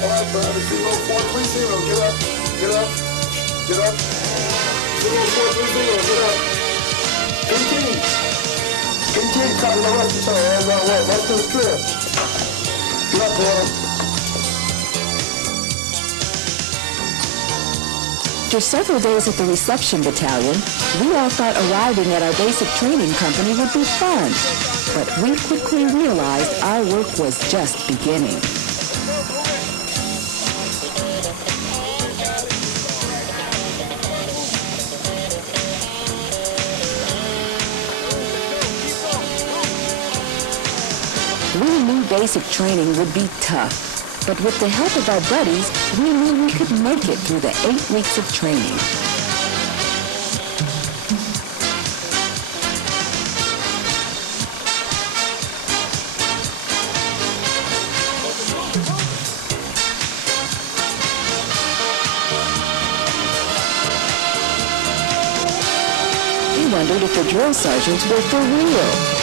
All right, Brother, 0430, get up, get up, get up. 0430, get up. PT, cutting the respiratory, hands on way, right to the strip. Get up, Porter. After several days at the reception battalion, we all thought arriving at our basic training company would be fun. But we quickly realized our work was just beginning. We knew basic training would be tough. But with the help of our buddies, we knew we could make it through the 8 weeks of training. We wondered if the drill sergeants were for real.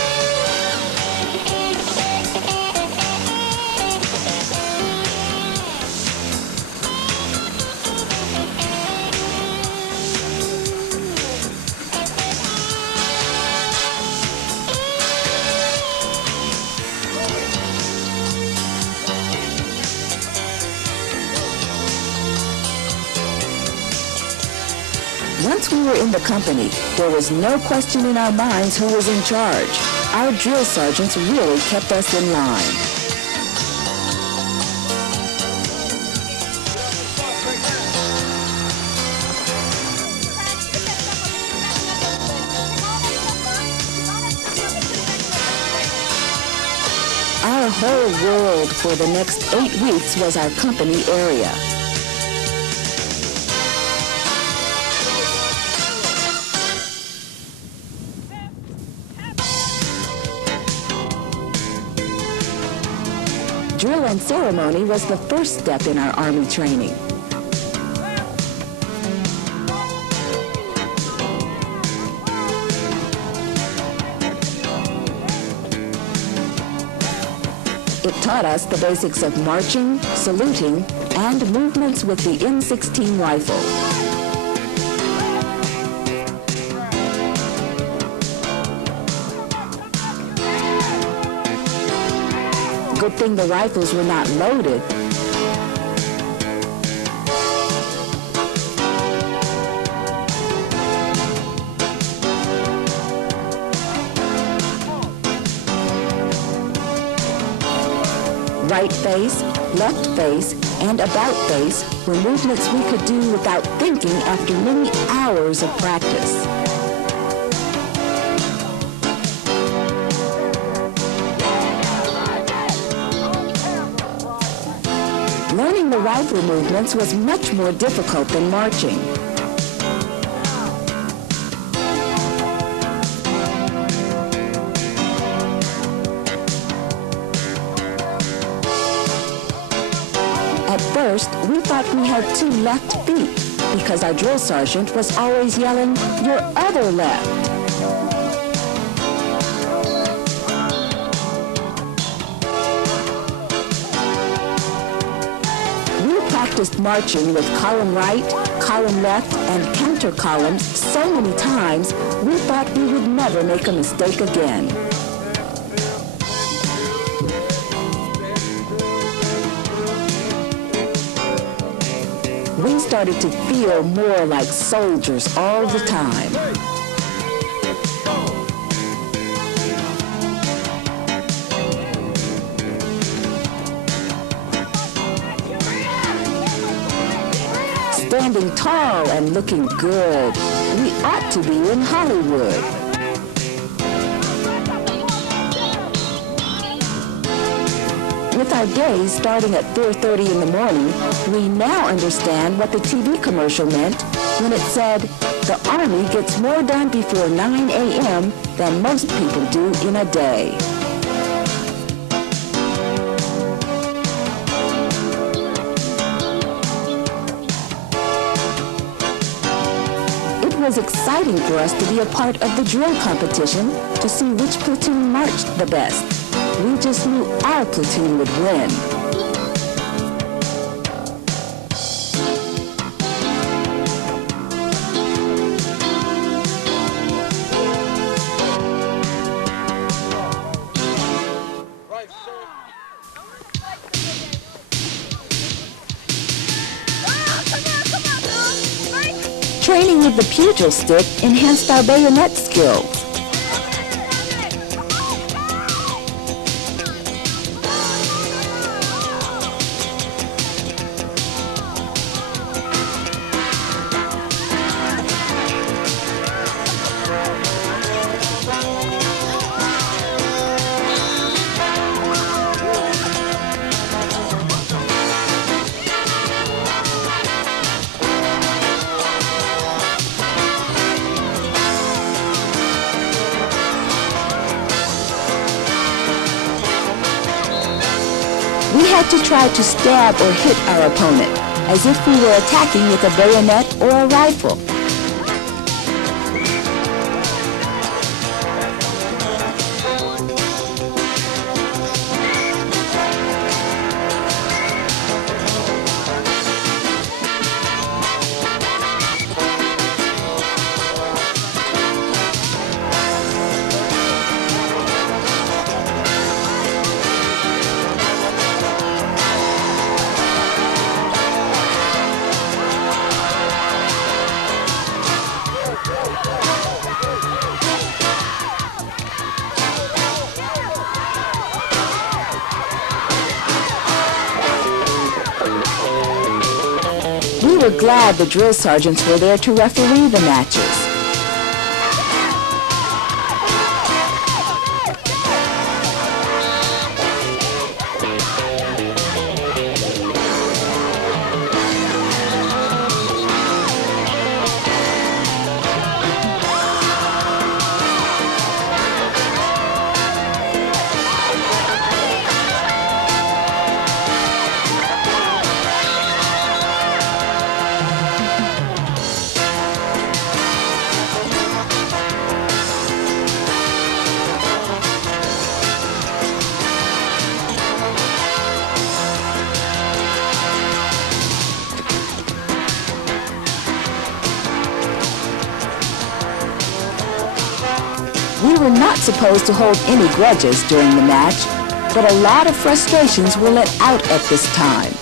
Once we were in the company, there was no question in our minds who was in charge. Our drill sergeants really kept us in line. Our whole world for the next 8 weeks was our company area. Drill and ceremony was the first step in our Army training. It taught us the basics of marching, saluting, and movements with the M16 rifle. Good thing the rifles were not loaded. Right face, left face, and about face were movements we could do without thinking after many hours of practice. Learning the rifle movements was much more difficult than marching. At first, we thought we had 2 left feet because our drill sergeant was always yelling, "Your other left." Practiced marching with column right, column left, and counter columns so many times, we thought we would never make a mistake again. We started to feel more like soldiers all the time. Standing tall and looking good. We ought to be in Hollywood. With our days starting at 4:30 in the morning, we now understand what the TV commercial meant when it said, "The Army gets more done before 9 a.m. than most people do in a day." It was exciting for us to be a part of the drill competition to see which platoon marched the best. We just knew our platoon would win. Training with the pugil stick enhanced our bayonet skills. We had to try to stab or hit our opponent, as if we were attacking with a bayonet or a rifle. We were glad the drill sergeants were there to referee the matches. We were not supposed to hold any grudges during the match, but a lot of frustrations were let out at this time.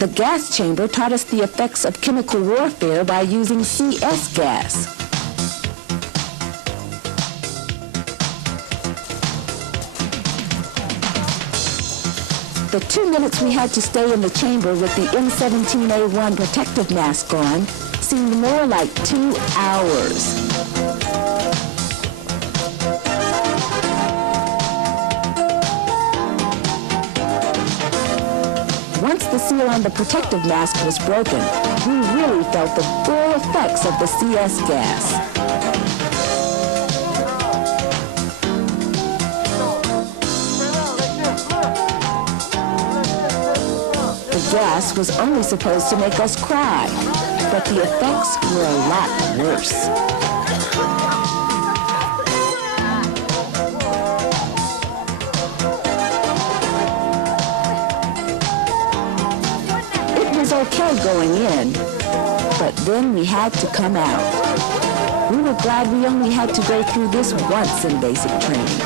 The gas chamber taught us the effects of chemical warfare by using CS gas. The 2 minutes we had to stay in the chamber with the M17A1 protective mask on seemed more like 2 hours. Once the seal on the protective mask was broken, we really felt the full effects of the CS gas. The gas was only supposed to make us cry, but the effects were a lot worse. Okay going in, but then we had to come out. We were glad we only had to go through this once in basic training.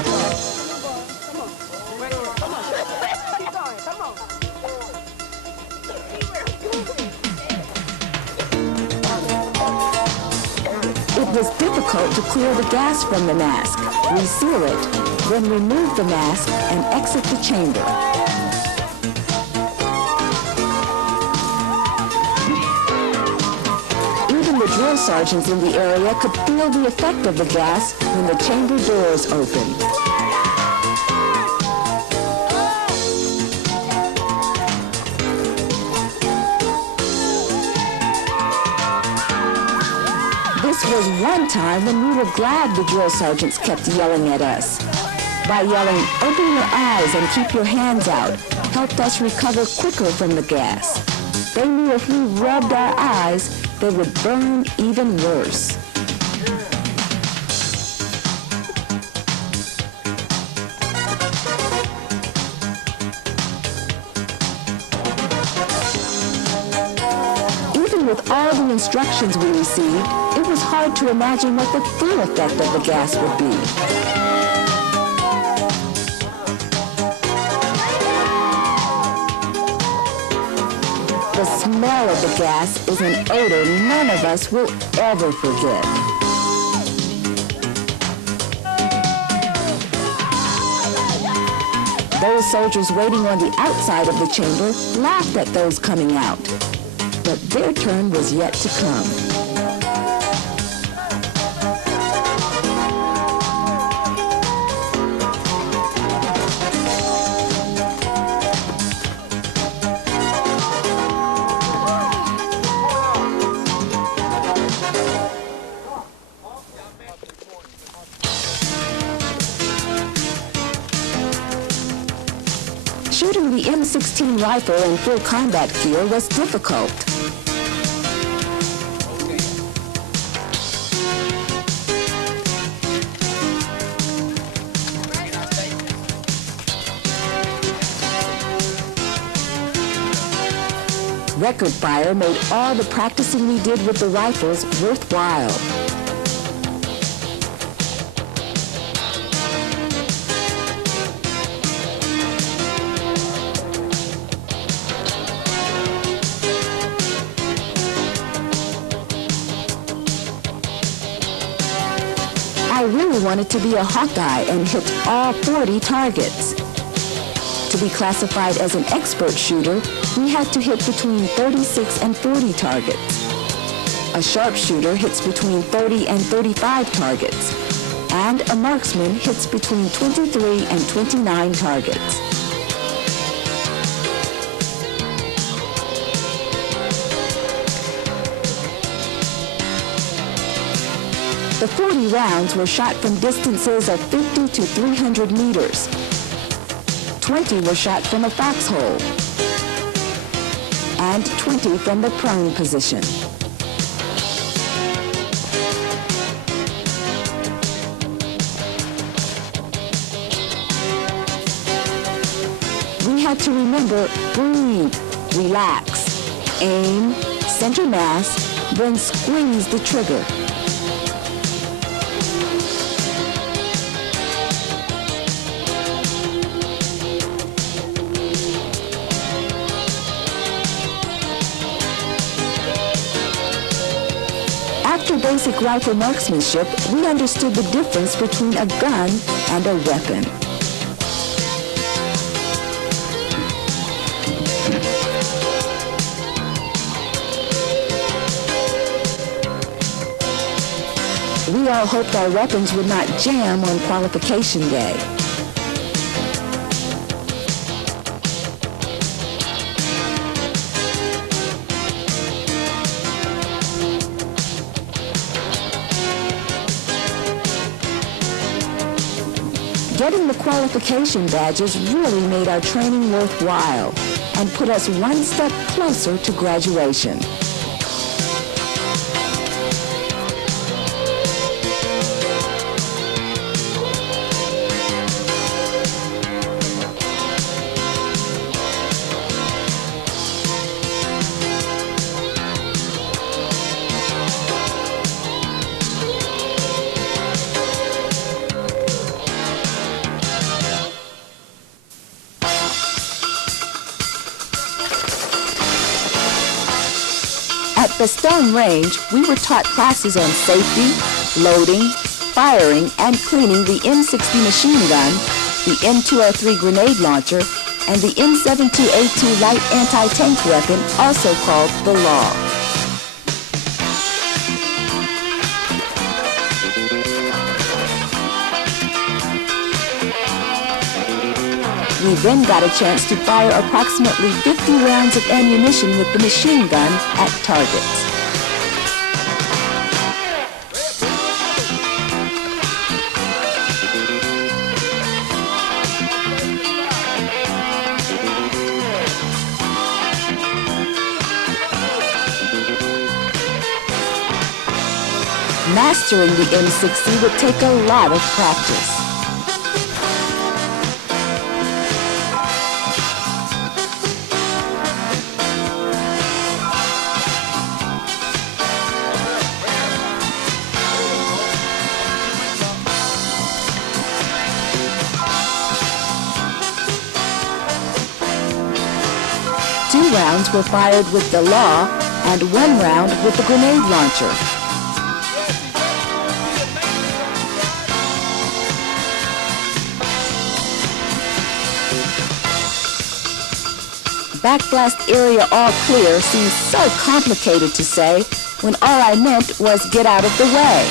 It was difficult to clear the gas from the mask, reseal it, then remove the mask and exit the chamber. Drill sergeants in the area could feel the effect of the gas when the chamber doors opened. This was one time when we were glad the drill sergeants kept yelling at us. by yelling, "Open your eyes and keep your hands out," helped us recover quicker from the gas. They knew if we rubbed our eyes, they would burn even worse. Even with all the instructions we received, it was hard to imagine what the full effect of the gas would be. The smell of the gas is an odor none of us will ever forget. Those soldiers waiting on the outside of the chamber laughed at those coming out, but their turn was yet to come. Shooting the M16 rifle in full combat gear was difficult. Record fire made all the practicing we did with the rifles worthwhile. I really wanted to be a Hawkeye and hit all 40 targets. To be classified as an expert shooter, we had to hit between 36 and 40 targets. A sharpshooter hits between 30 and 35 targets, and a marksman hits between 23 and 29 targets. The 40 rounds were shot from distances of 50 to 300 meters. 20 were shot from a foxhole, and 20 from the prone position. We had to remember, breathe, relax, aim, center mass, then squeeze the trigger. After basic rifle marksmanship, we understood the difference between a gun and a weapon. We all hoped our weapons would not jam on qualification day. Getting the qualification badges really made our training worthwhile and put us one step closer to graduation. At Battalion range, we were taught classes on safety, loading, firing, and cleaning the M60 machine gun, the M203 grenade launcher, and the M72A2 light anti-tank weapon, also called the Law. We then got a chance to fire approximately 50 rounds of ammunition with the machine gun at targets. Mastering the M60 would take a lot of practice. Two rounds were fired with the law and one round with the grenade launcher. Backblast area all clear seems so complicated to say when all I meant was get out of the way.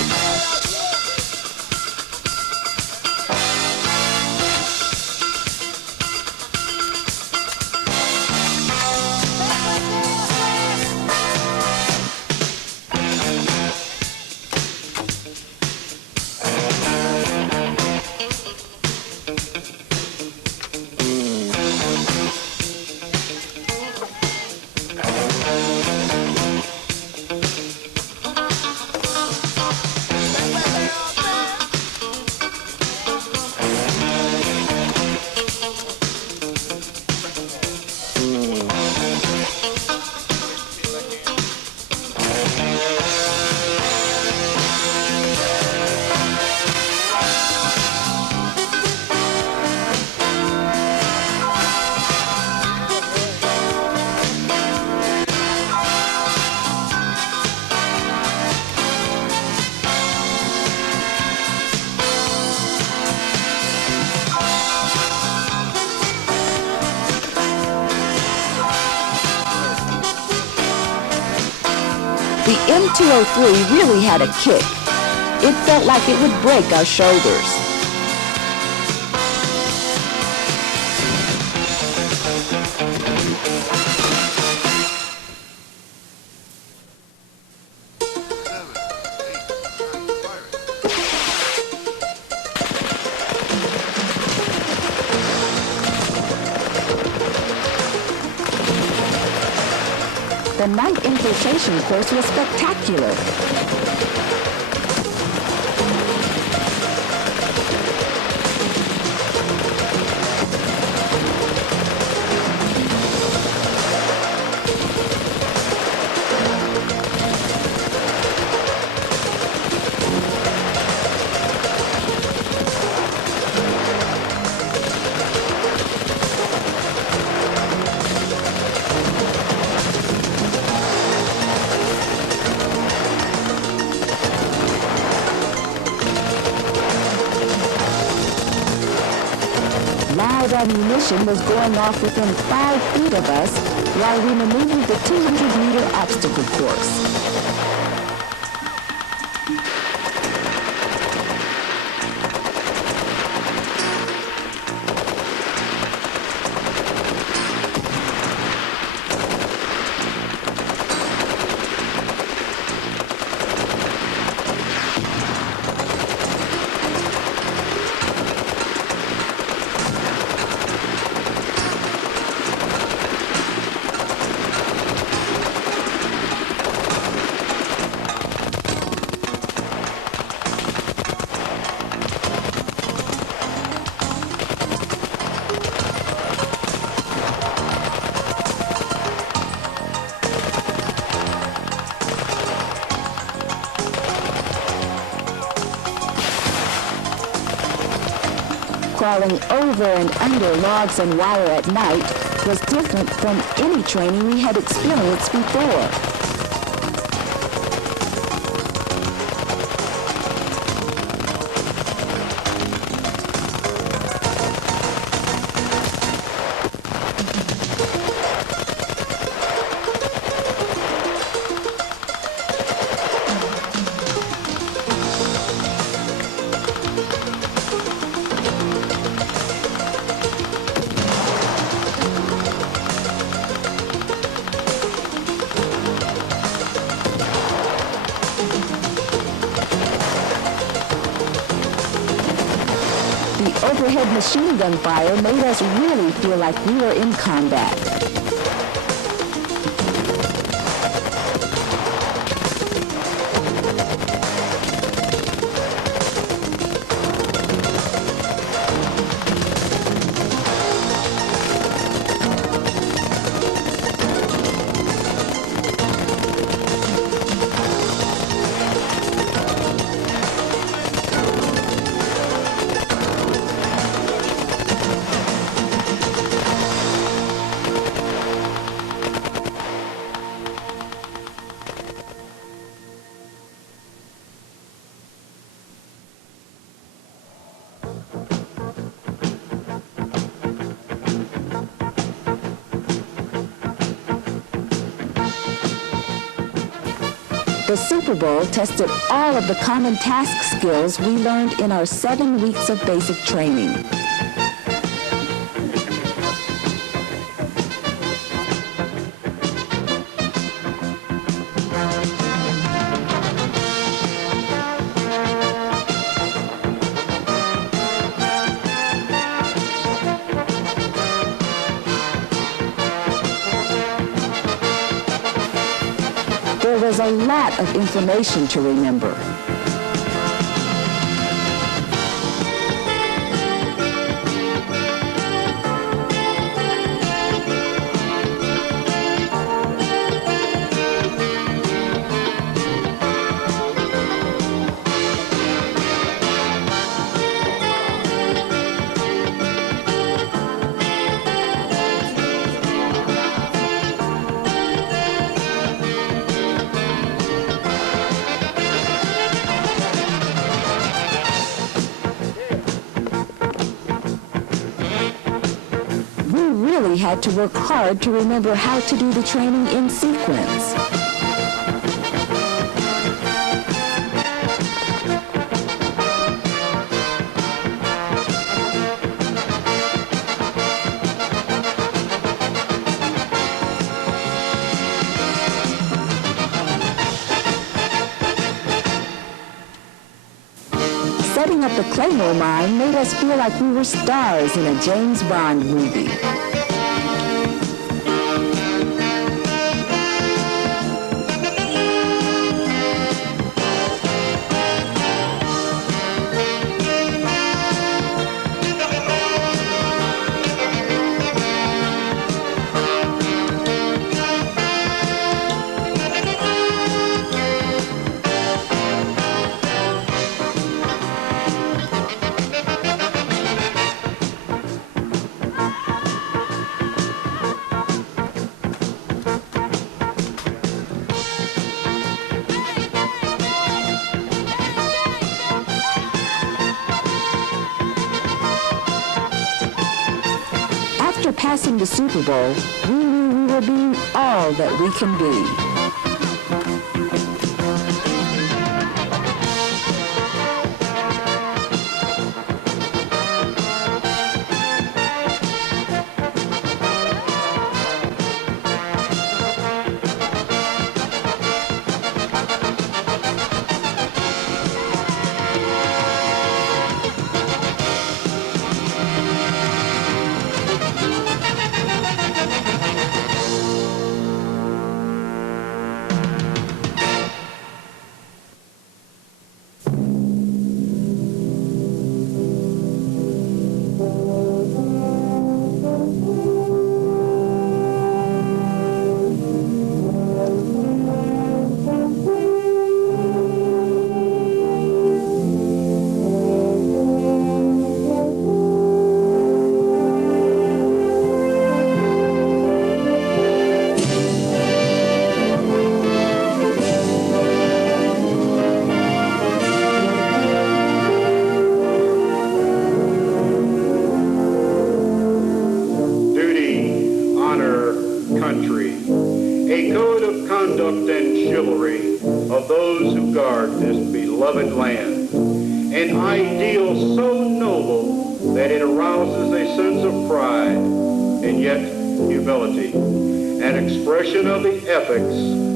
The M203 really had a kick. It felt like it would break our shoulders. The night infiltration course was spectacular. Loud ammunition was going off within 5 feet of us while we maneuvered the 200-meter obstacle course. Crawling over and under logs and wire at night was different from any training we had experienced before. Overhead machine gun fire made us really feel like we were in combat. The Super Bowl tested all of the common task skills we learned in our 7 weeks of basic training. There was a lot of information to remember. We had to work hard to remember how to do the training in sequence. Setting up the Claymore mine made us feel like we were stars in a James Bond movie. After passing the Super Bowl, we knew we were being all that we can be. Beloved land, an ideal so noble that it arouses a sense of pride and yet humility, an expression of the ethics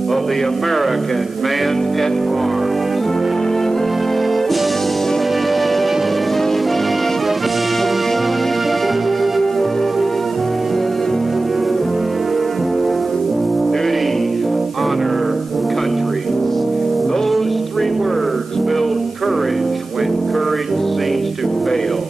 of the American man at arms. Duty, honor, country. Those three words build courage when courage seems to fail.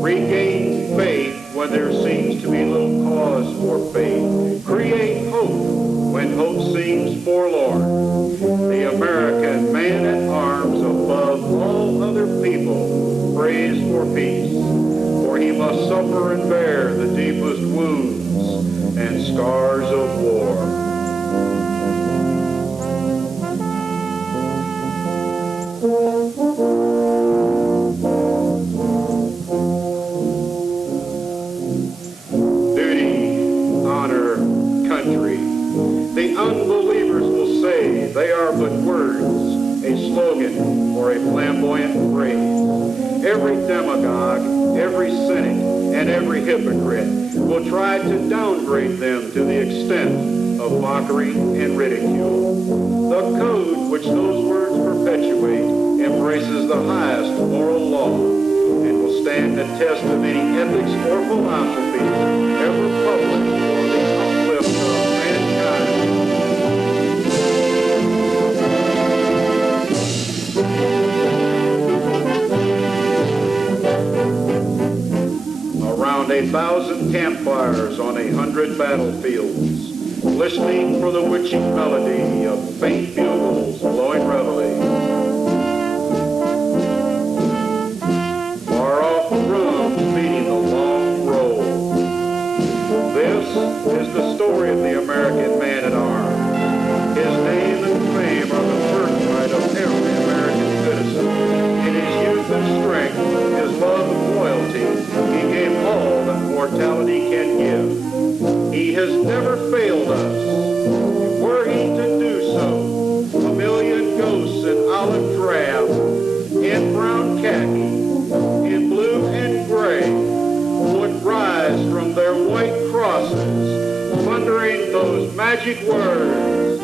Regain faith when there seems to be little cause for faith. Create hope when hope seems forlorn. The American man at arms above all other people prays for peace, for he must suffer and bear the deepest wounds and scars of war. Duty, honor, country. The unbelievers will say they are but words every demagogue, every cynic, and every hypocrite will try to downgrade them to the extent of mockery and ridicule. The code which those words perpetuate embraces the highest moral law and will stand the test of any ethics or philosophy ever published for the uplift of mankind. Around 1,000 campfires on 100 battlefields, listening for the witching melody of faint bugles blowing reveille. Far off drums beating the long roll. This is the story of the American man-at-arms. His name and fame are the birthright of every American citizen. In his youth and strength, his love and loyalty, he gave all that mortality can give. He has never failed us. Were he to do so, a million ghosts in olive drab, in brown khaki, in blue and gray, would rise from their white crosses, thundering those magic words,